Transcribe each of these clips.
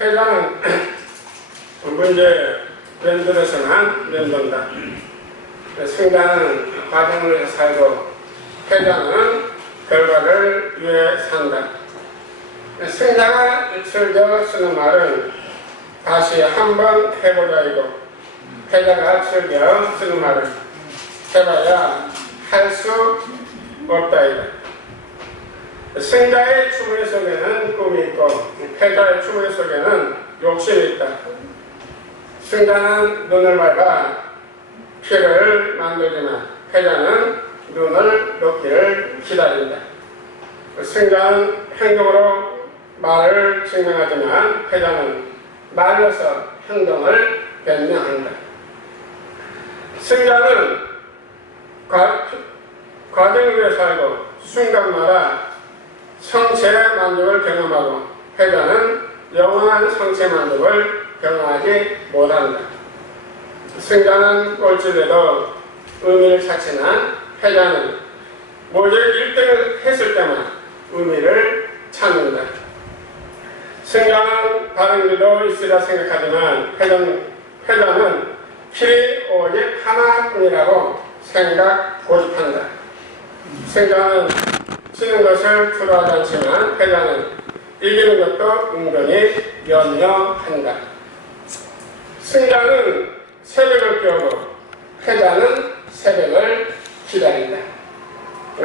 회장은 문제 면들에서만 면돈다. 승자는 과정을 위해 살고 회장은 결과를 위해 산다. 승자가 즐겨 쓰는 말은 다시 한번 해보자이고 회자가 즐겨 쓰는 말은 해봐야 할 수 없다이다. 승자의 추구리 속에는 꿈이 있고 패자의 추구리 속에는 욕심이 있다. 승자는 눈을 밟아 피를 만들지만 패자는 눈을 놓기를 기다린다. 승자는 행동으로 말을 증명하지만 패자는 말로서 행동을 변명한다. 승자는 과정을 위해 살고 순간마다 성체의 만족을 경험하고 패자는 영원한 성체 만족을 경험하지 못한다. 승자는 꼴찌돼도 의미를 찾지만 패자는 모두 1등을 했을 때만 의미를 찾는다. 승자는 다른 일도 있으라 생각하지만 패자는 길이 오직 하나뿐이라고 고집한다. 승자는 지는 것을 두려워하지 않지만 패자는 이기는 것도 은근히 염려한다. 승자는 새벽을 깨우고 패자는 새벽을 기다린다.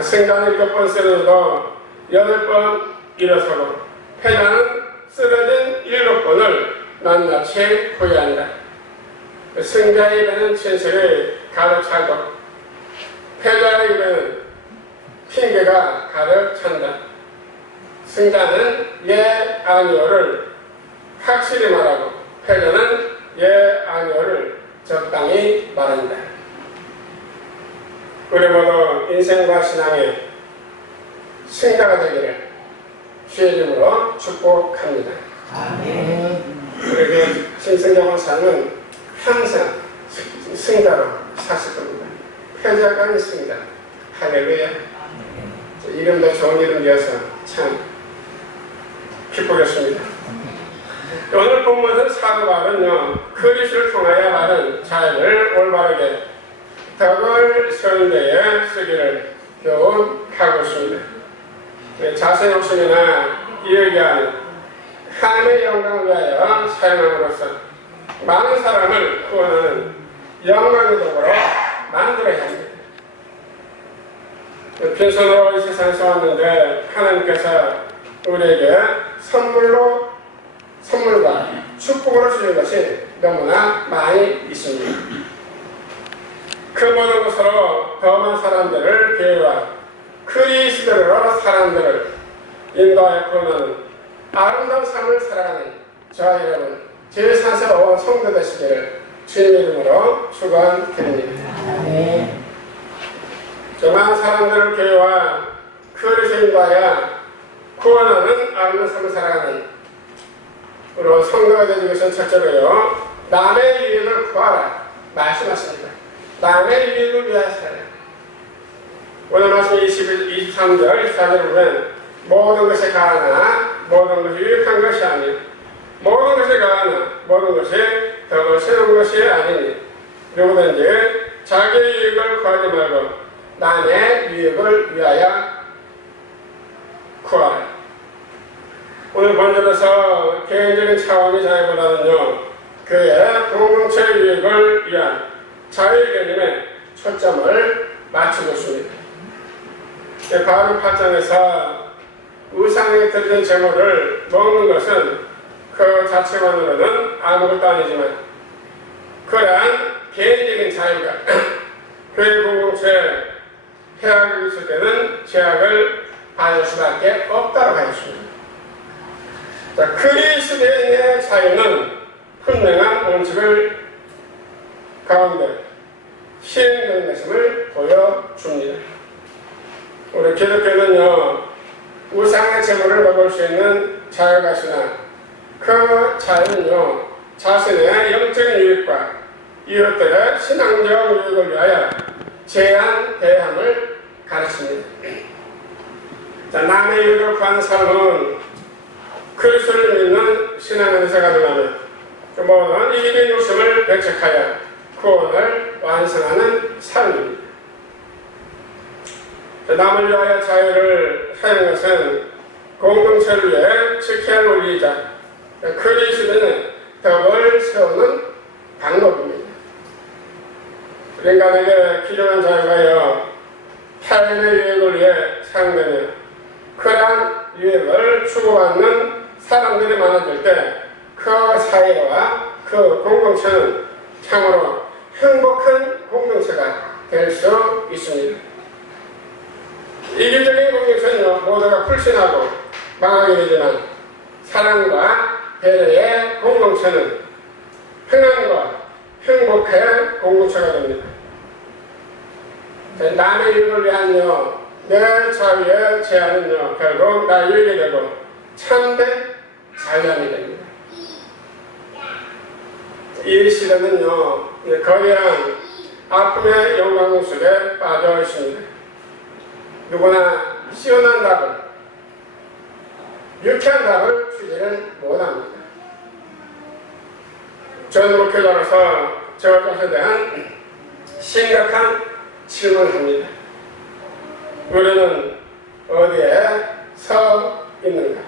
승자는 7번 쓰러져도 8번 일어서고 패자는 쓰러진 7번을 낱낱이 후회한다. 승자의 입에는 진실이 가득 차고 패자의 입에는 핑계가 가득 찬다. 승자는 예 아니오를 확실히 말하고 패자는 예 아니오를 적당히 말한다. 우리 모두 인생과 신앙의 승자가 되기를 주의 이름으로 축복합니다. 우리 신승자와 삶은 항상 승자로 사실 겁니다. 패자가 있습니다. 할렐루야. 이름도 좋은 이름이어서 참 기쁘겠습니다. 오늘 본문은 사도 바울은요, 그리스도를 통하여 말은 자연을 올바르게 덕을 세우는 데에 쓰기를 교훈하고 있습니다. 자세 욕심이나 이해하는 하나님의 영광을 위하여 사용함으로써 많은 사람을 구원하는 영광의 도구로 만들어야 합니다. 빈손으로 이 세상에서 왔는데 하나님께서 우리에게 선물과 축복으로 주는 것이 너무나 많이 있습니다. 그 모든 것으로 더 많은 사람들을 교회와 그리스도로 사람들을 인도하여 구원하는 아름다운 삶을 살아가는 저와 여러분 제4세 온 성도 되시기를 주님 이름으로 축원드립니다. 많은 사람들을 교회와 그리스도로 인도하여 구원하는 아름다운 삶을 살아가는 우리 성도가 되기 위해서는 첫째로요, 남의 유익을 구하라 말씀하십니다. 남의 유익을 위하여 살아라. 오늘 말씀 23절 4절을 보면 모든 것이 가하나 모든 것이 유익한 것이 아니요 모든 것이 가하나 모든 것이 덕을 세우는 것이 아니니 누구든지 자기의 유익을 구하지 말고 남의 유익을 위하여 구하라. 오늘 본절에서 개인적인 차원의 자유보다는요, 그의 공동체 유익을 위한 자유의 개념에 초점을 맞추고 있습니다. 바울 8장에서 우상에 드리는 제물을 먹는 것은 그 자체만으로는 아무것도 아니지만 그러한 개인적인 자유가 교회 공동체에 해악이 있을 때는 제약을 받을 수밖에 없다고 하였습니다. 그리스도인의 자유는 분명한 원칙을 가운데 시행되는 것임을 보여줍니다. 우리 기독교는요, 우상의 제물을 먹을 수 있는 자유가 있으나 그 자유는요, 자신의 영적인 유익과 이웃들의 신앙적 유익을 위하여 제한대함을 가르칩니다. 남의 유익을 구하는 삶은 그리스도를 믿는 신앙 은사가 되려면 모든 이기적인 욕심을 배척하여 구원을 완성하는 삶입니다. 남을 위하여 자유를 하는 것은 공동체를 위해 지켜야 할 원리이자 그리스도는 덕을 세우는 방법입니다. 인간에게 필요한 자유가요 타인의 유익을 위해 사용되며 그러한 유익을 추구하는 사람들이 많아질 때 그 사회와 그 공동체는 참으로 행복한 공동체가 될 수 있습니다. 이기적인 공동체는 모두가 불신하고 망하게 되지만 사랑과 배려의 공동체는 평안과 행복의 공동체가 됩니다. 남의 유익을 위한요 내 자유의 제한은요 결국 나 유익이 되고 참된 자유함이 됩니다. 이 시대는요 거대한 아픔의 영광 속에 빠져 있습니다. 누구나 시원한 답을 유쾌한 답을 주지는 못합니다. 저는 목회자로서 저것에 대한 심각한 질문을 합니다. 우리는 어디에 서 있는가?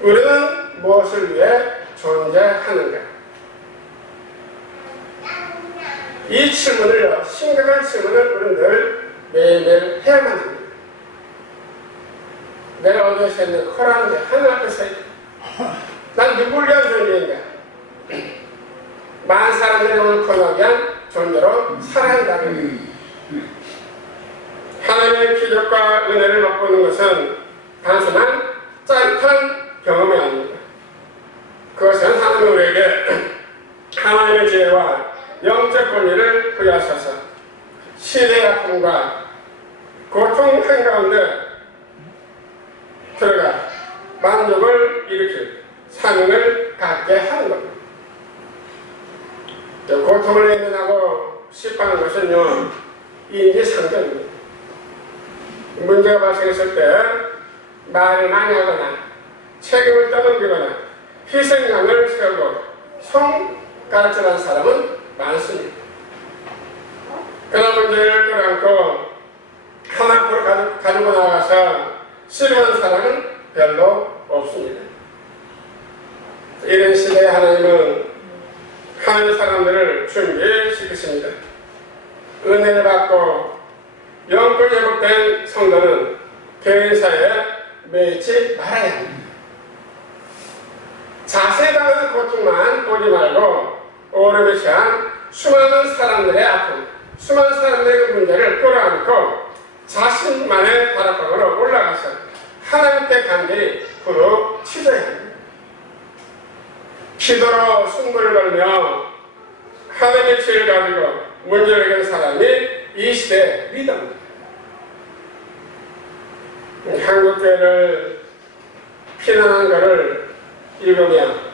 우리는 무엇을 위해 존재하는가? 이 질문을요, 심각한 질문을 우리는 늘 매일매일 해야만 합니다. 내가 어디에 서 있는 허락한데 하늘 앞에 서 있다. 난 누구를 위한 존재인가? 많은 사람들이 오늘 권하기 위한 존재로 살아야 한다는 거예요. 하나님의 기적과 은혜를 맛보는 것은 단순한 짜릿한 경험이 아닙니다. 그것은 하나님 우리에게 하나님의 지혜와 영적 권위를 부여하셔서 시대의 아픔과 고통 한가운데 들어가 만족을 일으킬 사명을 갖게 하는 겁니다. 고통을 외면하고 싶어하는 것은요 인지상정입니다. 문제가 발생했을 때 말을 많이 하거나 책임을 떠넘기거나 희생양을 세우고 손가락질하는 사람은 많습니다. 그런 문제를 끌어안고 하나님으로 가지고 나가서 씨름하는 사람은 별로 없습니다. 이런 시대에 하나님은 하나님의 사람들을 준비시키십니다. 은혜를 받고 영적 회복된 성도는 개인사에 매이지 말아야 합니다. 자세히 당하는 고통만 보지 말고 오랜 시간 수많은 사람들의 아픔, 수많은 사람들의 그 문제를 끌어안고 자신만의 다락방으로 올라가서 하나님께 간절히 부르짖어야 합니다. 기도로 승부를 걸며 하나님의 지혜를 가지고 문제를 해결하는 사람이 이 시대의 리더입니다. 한국교회를 피난한 것을 읽으며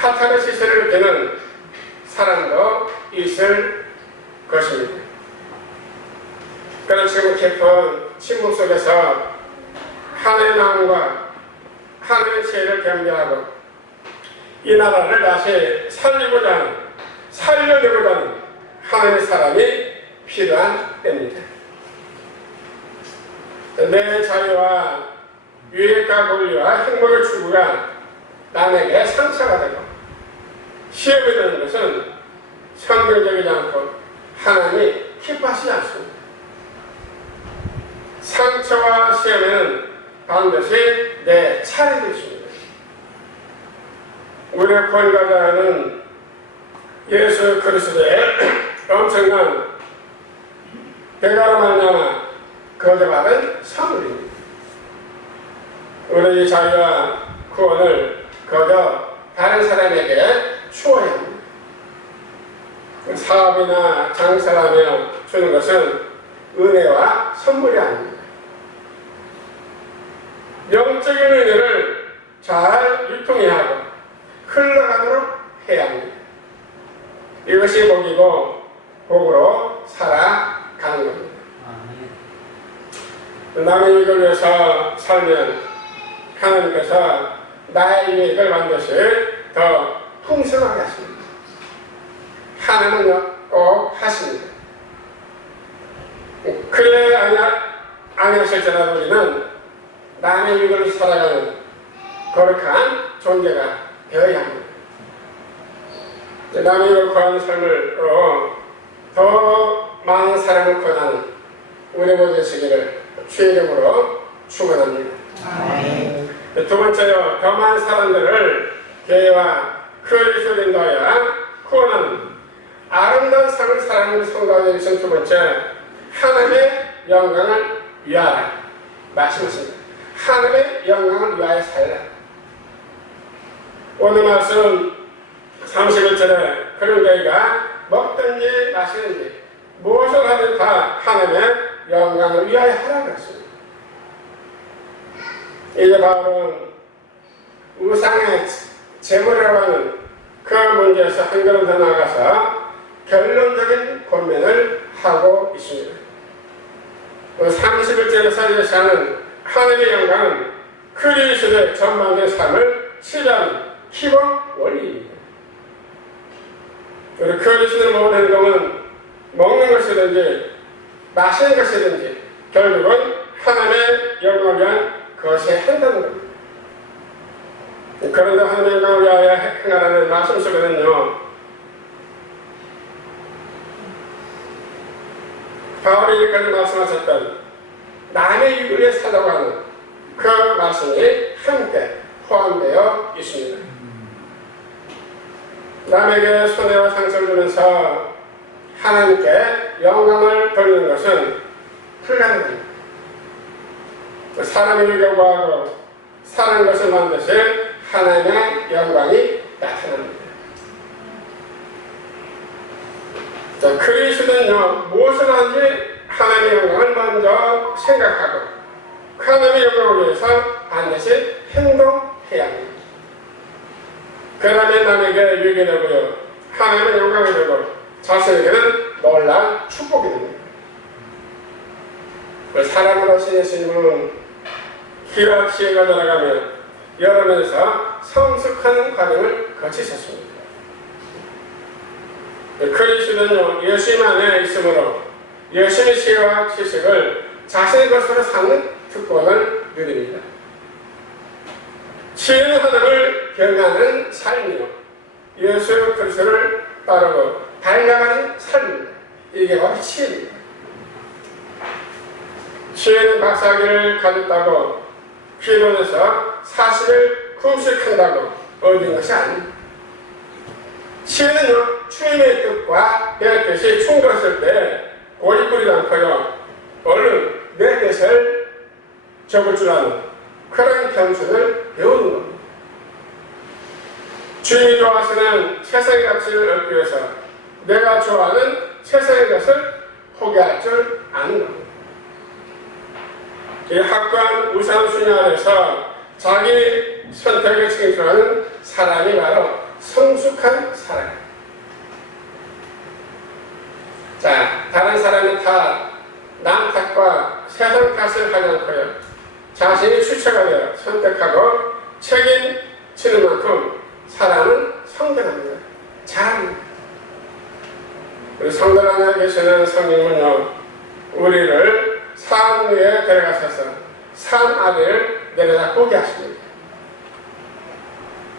카타르시스를 느끼는 사람도 있을 것입니다. 그런 지금 깊은 침묵 속에서 하나님의 마음과 하나님의 지혜를 경배하고 이 나라를 다시 살려내고자 하는 하나님의 사람이 필요한 때입니다. 내 자유와 유익과 권리와 행복의 추구가 남에게 상처가 되고 시험이 되는 것은 성경적이지 않고 하나님이 기뻐하시지 않습니다. 상처와 시험에는 반드시 내 차례도 있습니다. 우리의 권가자는 예수 그리스도의 엄청난 대가로 말미암아 거저받은 선물입니다. 우리의 자유와 구원을 거저 다른 사람에게 주어야 합니다. 사업이나 장사라며 주는 것은 은혜와 선물이 아닙니다. 영적인 은혜를 잘 유통해야 하고 흘러가도록 해야 합니다. 이것이 복이고 복으로 살아가는 겁니다. 남의 일을 위해서 살면 하나님께서 나의 유익을 반드시 더 풍성하게 하십니다. 하나님은 꼭 하십니다. 그래 아니하실지라도 우리는 남의 유익을 살아가는 거룩한 존재가 되어야 합니다. 남의 유익을 구하는 삶으로 더 많은 사랑을 구하는 우리 모두 되시기를 주의 이름으로 축원합니다. 두 번째로 더 많은 사람들을 교회와 그리스도를 인도하여 구원하는 아름다운 삶을 살아가는 성도가 되신 두 번째, 하나님의 영광을 위하여 말씀하십니다. 하나님의 영광을 위하여 살라. 오늘 말씀 31절에 그런 저희가 먹든지 마시든지 무엇을 하든 다 하나님의 영광을 위하여 하라고 했습니다. 이제 바울은 우상의 제물이라고 하는 그 문제에서 한 걸음 더 나아가서 결론적인 권면을 하고 있습니다. 31절에서 제시하는 하나님의 영광은 그리스도의 전반적인 삶을 실현하는 기본 원리입니다. 우리 그리스도를 먹는 행동은 먹는 것이든지 마시는 것이든지 결국은 하나님의 영광을 위한 그것이 한다는 겁니다. 그런데 하나님의 영광을 위하여 행하라는 말씀 속에는요, 바울이 여기까지 말씀하셨던 남의 이익을 위해 살라고 하는 그 말씀이 함께 포함되어 있습니다. 남에게 손해와 상처를 주면서 하나님께 영광을 돌리는 것은 불가능합니다. 사람이 유교하고 사는 것을 반드시 하나님의 영광이 나타납니다. 자, 그리스도는요, 무엇을 하든지 하나님의 영광을 먼저 생각하고 하나님의 영광을 위해서 반드시 행동해야 합니다. 그 다음에 남에게 유익이 되고요, 하나님의 영광이 되고 자신에게는 놀라운 축복이 됩니다. 사람으로 신으시는 기와 지혜가 들어가며 여러 면에서 성숙하는 과정을 거치셨습니다. 그리스도는요, 예수님 안에 있으므로 열심히 지혜와 지식을 자신의 것으로 삼는 특권을 누립니다. 지혜는 하나님을 경외하는 삶이요, 예수 그리스도를 따르고 달려가는 삶입니다. 이게 바로 지혜입니다. 지혜는 박사학위를 가졌다고 기도해서 사실을 kum식한다고 얻은 것이 아닙니다. 지혜는요, 주님의 뜻과 내 뜻이 충돌했을 때 고집부리지 않고요, 얼른 내 뜻을 접을 줄 아는 그런 겸손을 배우는 겁니다. 주님이 좋아하시는 세상의 가치를 얻기 위해서 내가 좋아하는 세상의 것을 포기할 줄 아는 겁니다. 이 학관 우선순위 안에서 자기 선택을 책임져가는 사람이 바로 성숙한 사람. 자, 다른 사람은 다 남 탓과 세상 탓을 하지 않고요, 자신이 주체가 되어 선택하고 책임지는 만큼 사람은 성장합니다. 잘합니다. 우리 성도 안에 계시는 성령은요, 우리를 산 위에 데려가셔서 산 아래를 내려다 보게 하십니다.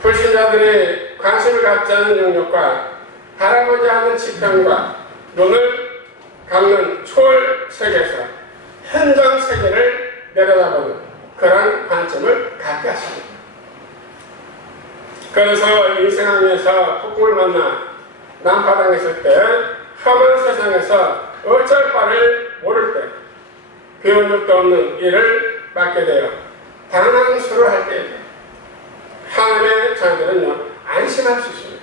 불신자들이 관심을 갖지 않는 영역과 바라보지 않는 지평과 눈을 감는 초월 세계에서 현장 세계를 내려다보는 그런 관점을 갖게 하십니다. 그래서 인생항에서 폭풍을 만나 난파당에 있을 때, 험한 세상에서 어쩔 바를 모를 때, 배운 적도 없는 일을 맡게 되어 당황스러워 할 때, 하나님의 자녀들은요, 안심할 수 있습니다.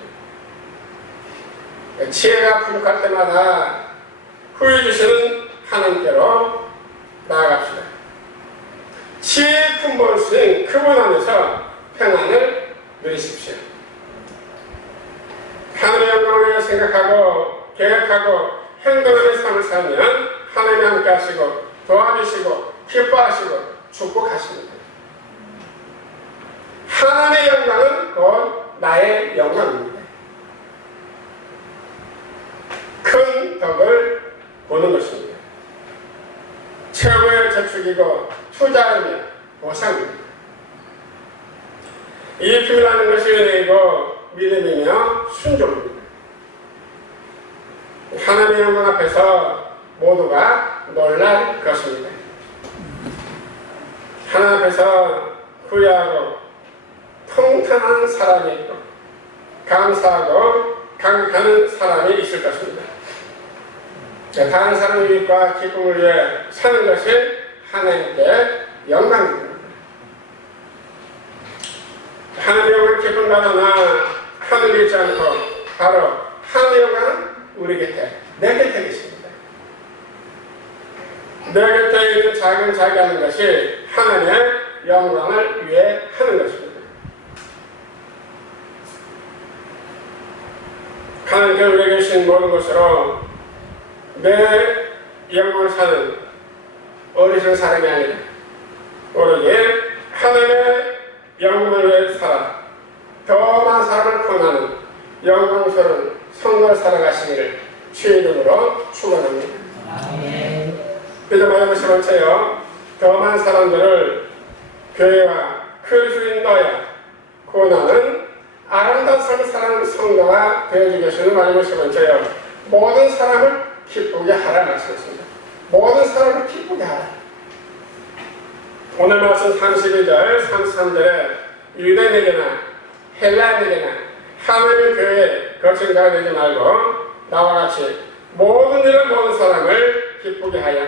지혜가 부족할 때마다 후회 주시는 하나님께로 나아갑시다. 지혜의 근본수인 그분 안에서 평안을 누리십시오. 하나님의 영광을 생각하고 계획하고 행동하는 삶을 살면 하나님이 함께 하시고 도와주시고 기뻐하시고 축복하십니다. 하나님의 영광은 곧 나의 영광입니다. 큰 덕을 보는 것입니다. 최고의 저축이고 투자이며 보상입니다. 이 비밀하는 것이 은혜이고 믿음이며 순종입니다. 하나님의 영광 앞에서 모두가 놀랄 것입니다. 하나님 앞에서 후회하고 통탄한 사람이 있고 감사하고 강력한 사람이 있을 것입니다. 다른 사람의 유익과 기쁨을 위해 사는 것이 하나님께 영광입니다. 하나님의 영광을 기쁨 받으나 하늘에 있지 않고 바로 하나님의 영광은 우리 곁에 내 곁에 계십니다. 내 곁에 있는 작은 자기 하는 것이 하나님의 영광을 위해 하는 것입니다. 하나님께 우리에게 주신 모든 것으로 내 영광을 사는 어리석은 사람이 아니라 오로지 하나님의 영광을 위해 살아 더 많은 사람을 구원하는 영광스러운 성도를 살아가시기를 주의 이름으로 축원합니다. 믿음의 세 번째요, 더 많은 사람들을 교회와 그 주인 너야 구원하는 아름다운 삶을 사는 성도가 되어주기 위해서는 마지막 세 번째요, 모든 사람을 기쁘게 하라 말씀했습니다. 모든 사람을 기쁘게 하라. 오늘 말씀 32절, 33절에 유대인에게나 헬라인에게나 하나님의 교회에 거친 자가 되지 말고 나와 같이 모든 일을 모든 사람을 기쁘게 하여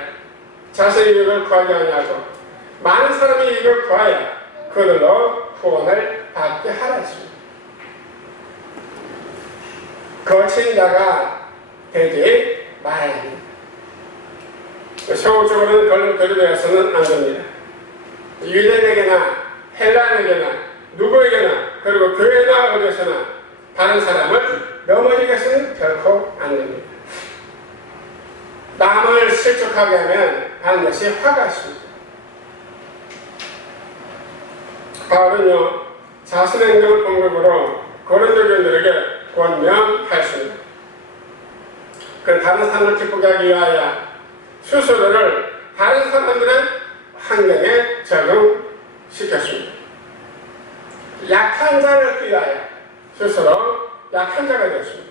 자신의 이익을 구하지 아니하고 많은 사람의 이익을 구하여 그들로 구원을 받게 하라 했습니다. 거친 자가 되지 말아야 합니다. 소극적으로는 걸림돌이 안 됩니다. 유대인에게나 헬라인에게나 누구에게나 그리고 교회나 어디서나 다른 사람을 넘어지게 해서는 결코 안 됩니다. 남을 실족하게 하면 반드시 화가 있습니다. 바울은요, 자신의 행동을 본격으로 고린도 교인들에게 권면하였습니다. 그 다른 사람을 기쁘게 하기 위하여 스스로를 다른 사람들의 환경에 적응시켰습니다. 약한 자를 위하여 스스로 약한 자가 되었습니다.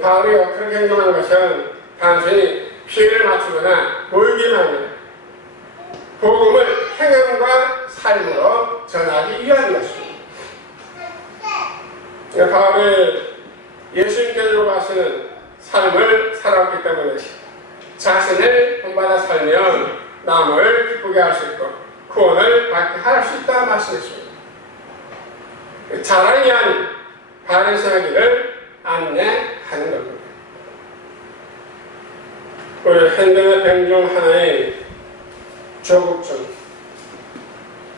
바울이 그렇게 행동한 것은 단순히 피해를 맞추거나 보이기만 합니다. 복음을 행함과 삶으로 전하기 위한 것입니다. 바울이 예수님께로 가시는 삶을 살아왔기 때문에 자신을 본받아 살면 남을 기쁘게 할 수 있고 구원을 받게 할 수 있다 말씀했습니다. 자랑이 아닌 바른 생활을 안내하는 겁니다. 우리 현대의 병 중 하나인 조국증,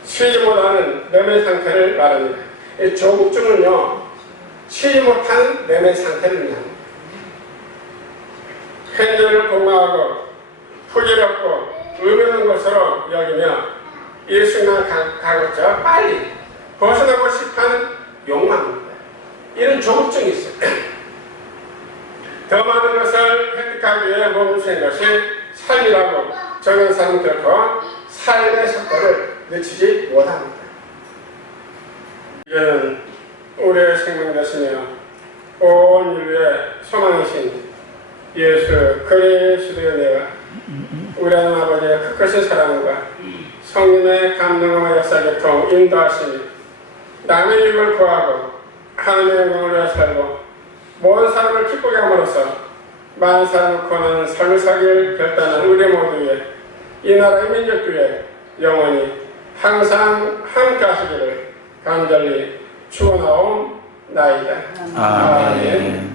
쉬지 못하는 내면 상태를 말합니다. 이 조국증은요, 쉬지 못한 내면 상태를 말합니다. 현재를 공허하고 부질없고 의미 없는 것으로 여기며 이 순간 가급적 빨리 벗어나고 싶은 욕망입니다. 이런 조급증이 있어요. 더 많은 것을 획득하기 위해 몸부신 것이 삶이라고 정한 사람은 결코 삶의 속도를 늦추지 못합니다. 이는 우리의 생명 되시며 온 인류의 소망이신 예수 그리스도의 은혜와 우리 하나님 아버지의 크크신 사랑과 성령의 감동과 역사교통 인도하시니 남의 이익을 구하고 하나님의 영광을 위해 살고 모든 사람을 기쁘게 함으로써 많은 사람을 구원하는 삶을 살기를 결단한 우리 모두의 이 나라의 민족교회 영원히 항상 함께 하시기를 간절히 축원하옵나이다. 아멘.